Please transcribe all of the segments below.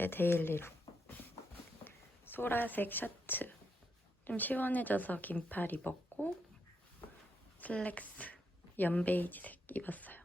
오늘의 데일리룩 소라색 셔츠. 좀 시원해져서 긴팔 입었고 슬랙스 연베이지색 입었어요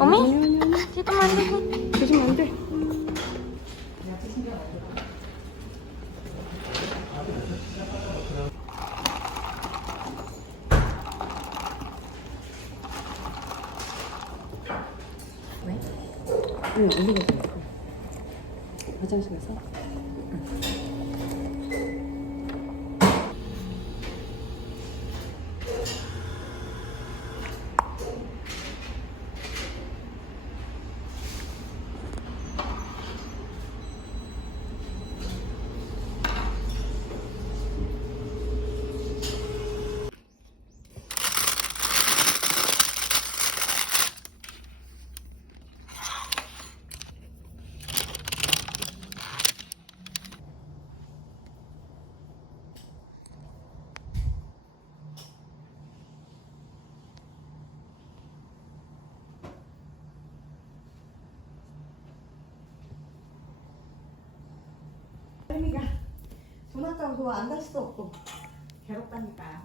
어미? 찢으면 안 돼. 조심 안 돼. 왜? 응, 어디 갔어? 화장실에서? 돈 아까워서 안갈 수도 없고 괴롭다니까.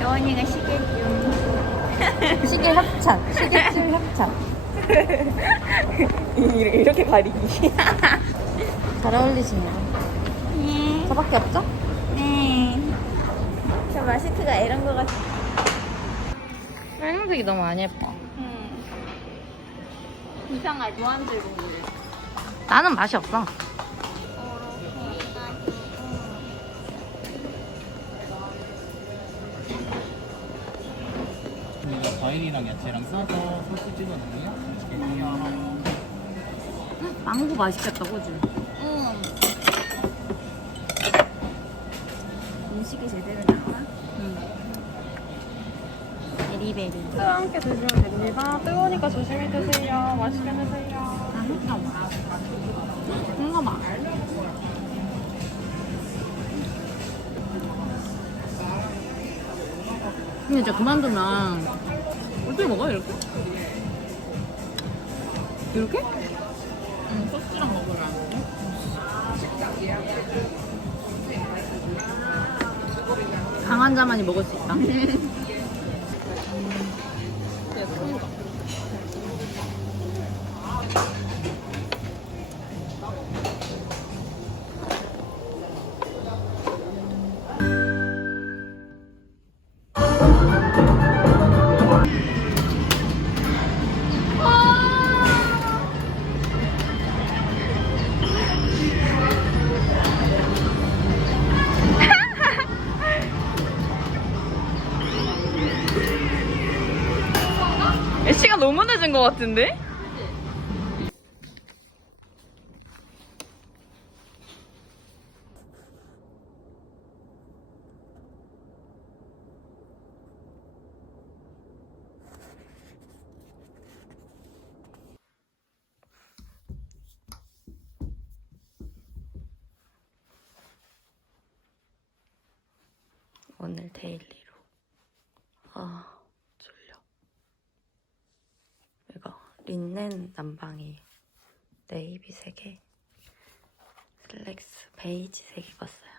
여원이가 시계 좀 시계 협찬 시계줄 협찬 이렇게 가리기. 잘 어울리시네요 네. 저밖에 없죠? 네 저 마스크가 이런 거 같아 빨간색이 너무 안 예뻐 이상하게 무한제공으로 나는 맛이 없어 이거 과일이랑 야채랑 싸서 소스. 맛있겠네요. 망고 맛있겠다 그지? 응 음식이 제대로 나와? 베리베리 와 함께 드시면 됩니다. 뜨거우니까 조심히 드세요. 맛있게 드세요. 아 했다 뭔가 봐 근데 진짜 그만두면 어떻게 먹어 이렇게? 이렇게? 응 소스랑 먹으라 강한 자만이 먹을 수 있다 시간 것 같은데? 오늘 데일리로 아 졸려 이거 린넨 남방이 네이비색에 슬랙스 베이지색 입었어요.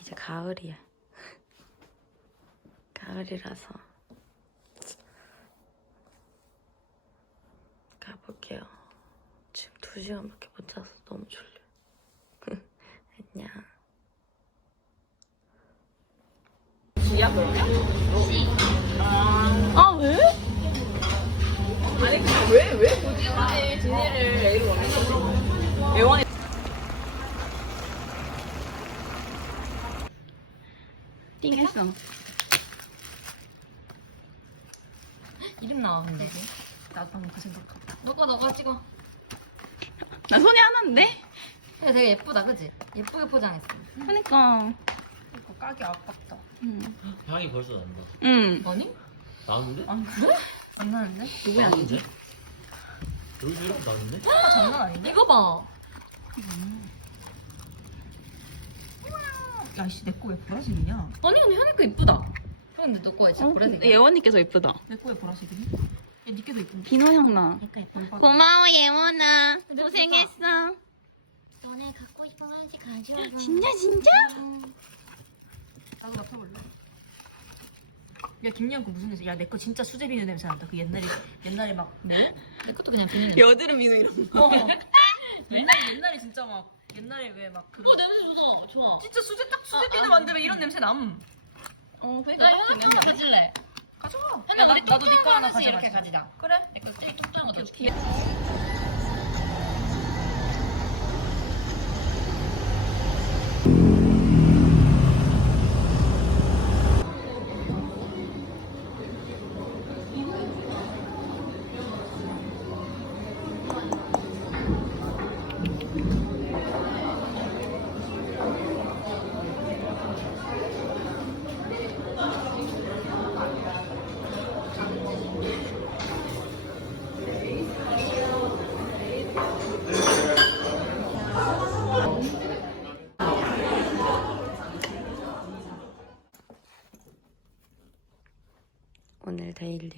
이제 가을이야. 가을이라서 가볼게요. 지금 2시간밖에 못 자서 너무 졸려 안녕 아 왜? 아니 그냥 왜? 왜 굳이 굳이 진이를 A로 원했어? 애원이 띵했어. 이름 나왔는데. 나도 방금 그 생각하고. 너거 너거 찍어. 나 손이 하나인데? 근데 되게 예쁘다, 그지? 예쁘게 포장했어. 그니까. 이거 까기 아깝다. 향이 벌써 난다. 응. 아니? 나는데? 안 나는데? 누구야? 나는데? 여기서 이렇게 나는데? 장난 아닌데? 이거 봐. 야씨 내 거 왜 보라색이냐? 아니 근데 현이 거 이쁘다. 형 근데 너 거야 진짜 보라색. 예원이께서 이쁘다. 내 거에 보라색이니? 야 니께도 이쁜데? 비누 향 나. 그러니까 예뻐. 고마워 예원아. 고생했어. 너네 갖고 싶은 거 하나씩 가져와. 진짜 진짜? 나도 맡아볼래? 야 김리현 거 무슨 냄새? 야내 거 진짜 수제 비누 냄새 난다. 그 옛날에 옛날에 막 뭐? 내 것도 그냥 비누. 여드름 비누 이런 거. 어. 옛날에 옛날에 진짜 막 옛날에 왜 막 그런 냄새 좋다. 좋아. 진짜 수제 딱 수제 비누 만들면 이런 냄새 남. 어 그니까. 나 현아 거 가질래. 가져와. 야 나, 나도 네 거 하나 하나씩 가져가. 이렇게 가지자. 그래? 내거 제일 통통한 거더 줄게.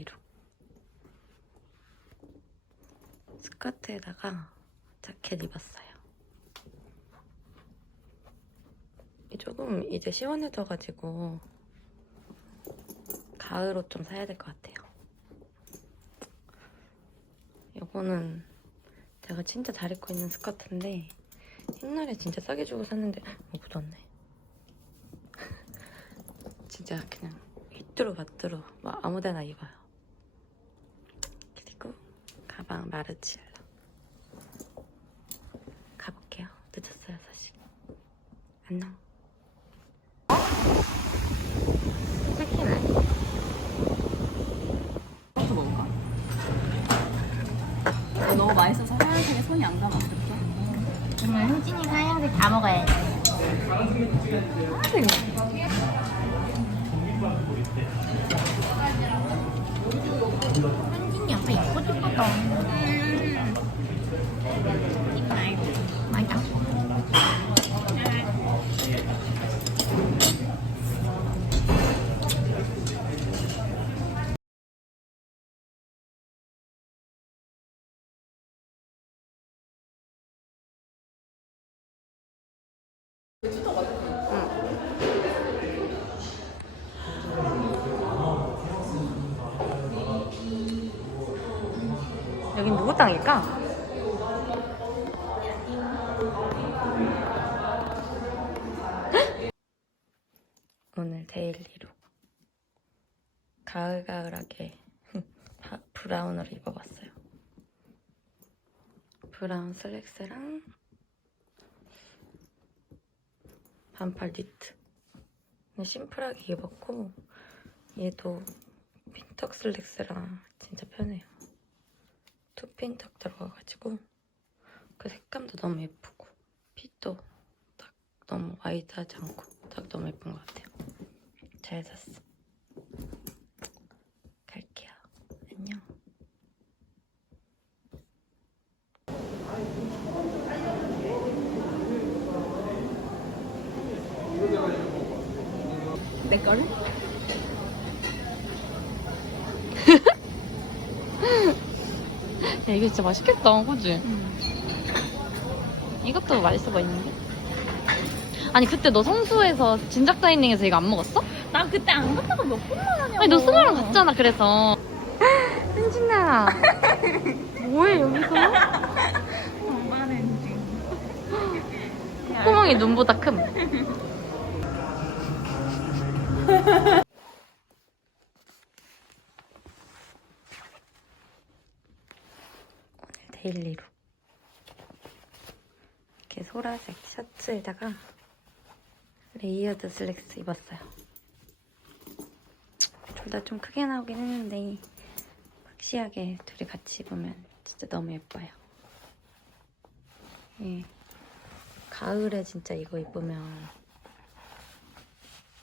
데일리룩 스커트에다가 자켓 입었어요. 이 조금 이제 시원해져가지고 가을 옷 좀 사야 될 것 같아요. 이거는 제가 진짜 잘 입고 있는 스커트인데 옛날에 진짜 싸게 주고 샀는데 어, 묻었네. 진짜 그냥 휘뚜루 마뚜루 뭐 아무데나 입어요. 가방 마르치엘로 가볼게요. 늦었어요 사실. 안녕. 치킨을 너무 맛있어서 하얀색에 손이 안 가면 어떡해? 정말 효진이가 하얀색 다 먹어야지. 효진이 아까 예뻐 죽겠다. 맞아. 땅일까? 오늘 데일리룩 가을가을하게 바- 브라운으로 입어봤어요. 브라운 슬랙스랑 반팔 니트. 심플하게 입었고 얘도 핀턱 슬랙스랑 진짜 편해요. 투핀 딱 들어가가지고 그 색감도 너무 예쁘고 핏도 딱 너무 와이드하지 않고 딱 너무 예쁜 것 같아요. 잘 샀어. 갈게요. 안녕. 내 거를? 야 이게 진짜 맛있겠다, 그지? 이것도 맛있어 보이는데? 아니 그때 너 성수에서 진작 다이닝에서 이거 안 먹었어? 나 그때 안 갔다가 몇 번만 하냐고. 아니 너 스마랑 갔잖아 그래서 현진아 뭐해 여기서? 엄마는 구멍이 눈보다 큼 오늘 데일리로 이렇게 소라색 셔츠에다가 레이어드 슬랙스 입었어요 생각보다 좀 크게 나오긴 했는데 확실하게 둘이 같이 입으면 진짜 너무 예뻐요. 예. 가을에 진짜 이거 입으면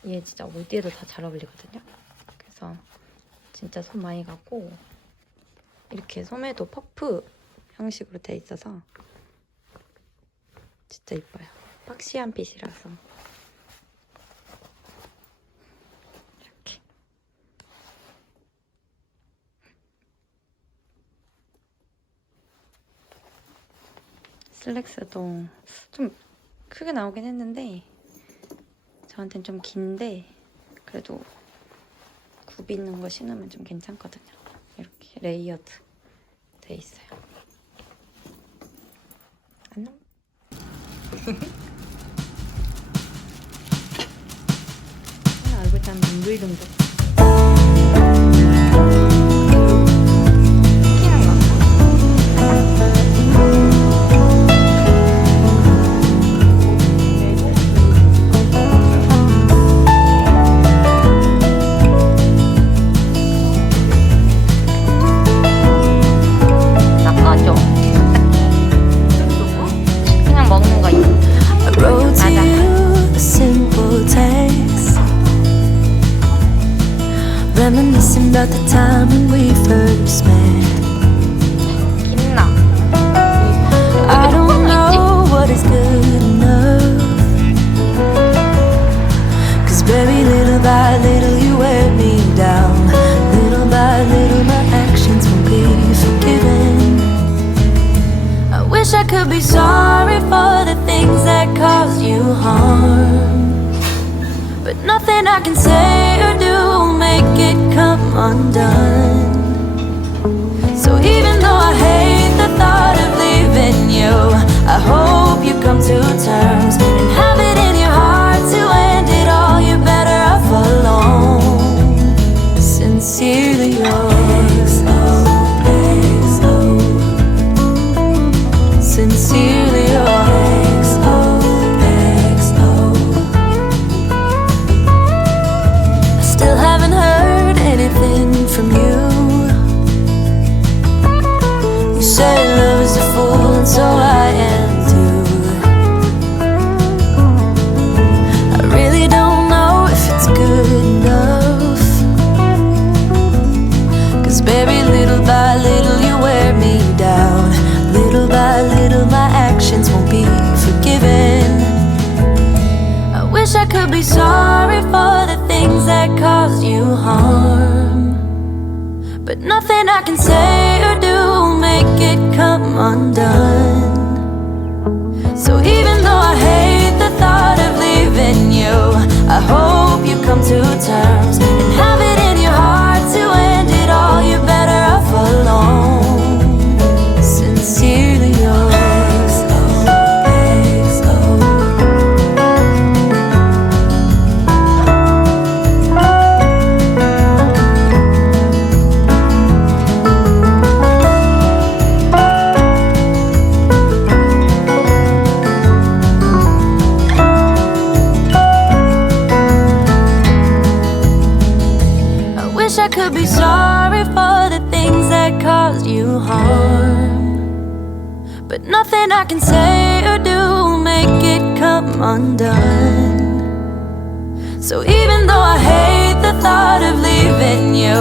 얘 진짜 어디에도 다 잘 어울리거든요. 그래서 진짜 손 많이 가고 이렇게 소매도 퍼프 형식으로 돼 있어서 진짜 이뻐요. 박시한 핏이라서 이렇게 슬랙스도 좀 크게 나오긴 했는데 저한텐 좀 긴데 그래도 굽 있는 거 신으면 좀 괜찮거든요. 이렇게 레이어드 돼 있어요. 안녕. 하나 얼굴 좀 둥글둥글. Reminiscing about the time when we first met. I don't know what is good enough Cause baby little by little you wear me down Little by little my actions won't be forgiven I wish I could be sorry for the things that caused you harm. But nothing I can say or do undone. Say love is a fool, and so I am too. I really don't know if it's good enough. Cause baby, little by little you wear me down. Little by little my actions won't be forgiven. I wish I could be sorry for the things that caused you harm. But nothing I can say or do it come undone. So even though I hate the thought of leaving you, I hope you come to terms be sorry for the things that caused you harm. But nothing I can say or do will make it come undone. So even though I hate the thought of leaving you,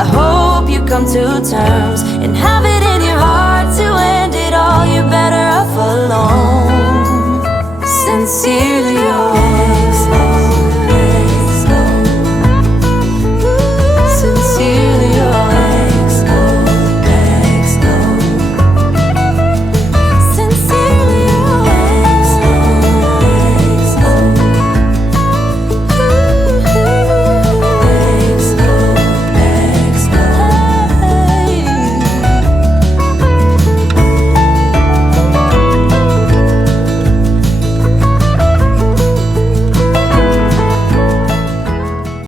I hope you come to terms and have it in your heart to end it all. You're better off alone. Sincerely yours.